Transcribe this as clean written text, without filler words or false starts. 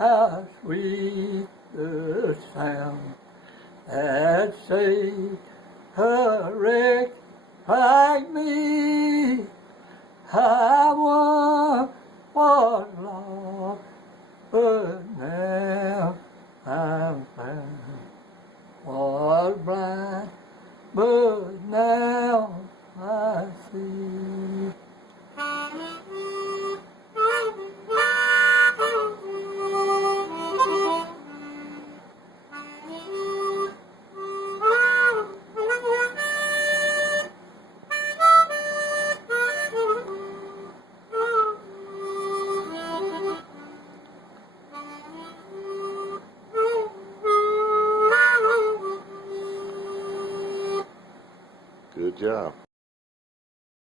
how sweet the sound that saved a wretch like me. I once was lost, but now I'm found. Was blind, but now I see. Good job.